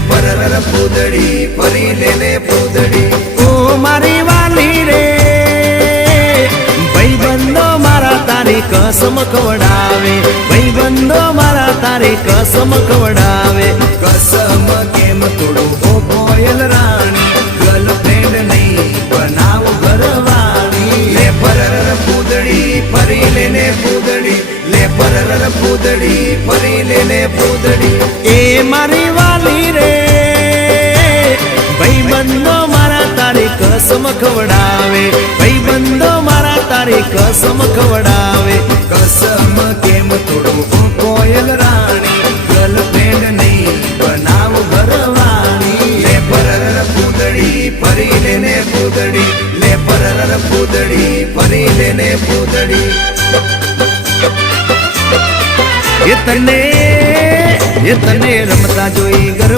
પરર પૂદડી ફરી લેને પૂદડી ઓ મારી વાલી રે ભાઈબંધો મારા તારી કસમ ખવડાવે ભાઈબંધો મારા તારી કસમ ખવડાવે કસમ કેમ તોડું ઓ કોયલ રાણી ગર્લફ્રેન્ડ નહીં બનાવ ઘરવાળી લે પરર પૂદડી ફરી લેને પૂદડી લે પરર પૂદડી ફરી લેને પૂદડી એ મારી વાલી રે ભાઈબંધો મારા તારી કસમ ખવડાવે ભાઈબંધો મારા તારી કસમ ખવડાવે કસમ કેમ તોડું ઓ કોયલ રાણી ગર્લફ્રેન્ડ નહીં બનાવ ઘરવાળી લે પરર પૂદડી ફરી લેને પૂદડી લે પરર પૂદડી ફરી લેને પૂદડી એ તને રમતા જોઈ ઘર